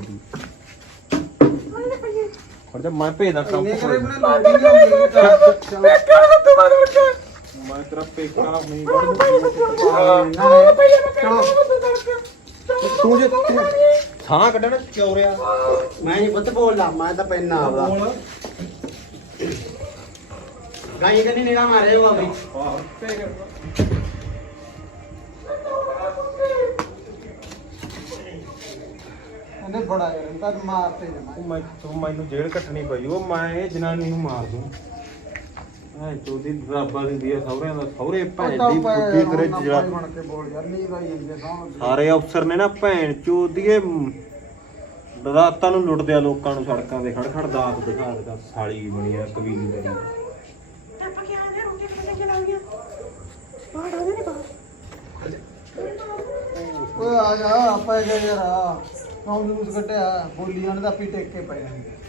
Speaker 4: ਪਰ ਜੇ ਮੈਂ ਭੇਜਦਾ ਕੰਮ
Speaker 2: ਇੰਨੇ ਕਰੇ ਬਣੇ ਲਾਉਂਦੀ ਨਹੀਂ ਹੁੰਦੀ ਚੱਲ
Speaker 4: ਮੈਂ ਤੇਰਾ ਪੇਕਾ ਨਹੀਂ ਤੂੰ ਜੇ ਥਾਂ ਕੱਢਣਾ ਕਿਉਂ ਰਿਆ
Speaker 3: ਮੈਂ ਨਹੀਂ ਪੁੱਤ ਬੋਲਦਾ ਮੈਂ ਤਾਂ ਪੈਣਾ ਆਪਦਾ ਗਾਈ ਕਦੀ ਨਿਗਾਹ ਮਾਰੇ ਹੋਗਾ ਬਈ
Speaker 2: ਇਹਨੇ ਬੜਾ ਯਾਰ ਤਾਂ ਮਾਰਤੇ ਜਮਾ
Speaker 4: ਉਹ ਮੈਂ ਤੂੰ ਮੈਨੂੰ ਜੇਲ੍ਹ ਕੱਟਣੀ ਪਈ ਉਹ ਮੈਂ ਇਹ ਜਨਾਨੀ ਨੂੰ ਮਾਰ ਦੂੰ ਐ ਚੋਦੀ ਰੱਬਾ ਦਿੰਦੀ ਆ ਸਹੁਰਿਆਂ ਦਾ ਸਹੁਰੇ ਭੈਣ ਦੀ ਬੁੱਢੀ ਕਰੇ ਜਿਹੜਾ
Speaker 2: ਬਣ ਕੇ ਬੋਲ ਯਾਰ ਨਹੀਂ ਭਾਈ ਇੰਦੇ ਸਾਹਮਣੇ
Speaker 4: ਸਾਰੇ ਅਫਸਰ ਨੇ ਨਾ ਭੈਣ ਚੋਦੀਏ ਰਾਤਾਂ ਨੂੰ ਲੁੱਟਦੇ ਆ ਲੋਕਾਂ ਨੂੰ ਸੜਕਾਂ ਤੇ ਖੜ ਖੜ ਦਾਤ ਦਿਖਾ ਦਿਖਾ ਸਾਲੀ ਬਣੀ ਆ ਕਬੀਲੀ ਤੇਰੀ
Speaker 1: ਆਪਾਂ ਕੀ ਆਦੇ ਰੋਟੀ ਕਿੱਥੇ ਚਲਾਉਣੀਆਂ ਬਾਹਰ ਆ ਨਹੀਂ ਬਾਹਰ
Speaker 2: ਓਏ ਆ ਜਾ ਆਪਾਂ ਇਹ ਯਾਰ ਆ ਕੌਣ ਨੂੰ ਕੱਟਿਆ ਬੋਲੀ ਉਹਨਾਂ ਦਾ ਪੀ ਟੇਕ ਕੇ ਪੈ ਜਾਂਦੇ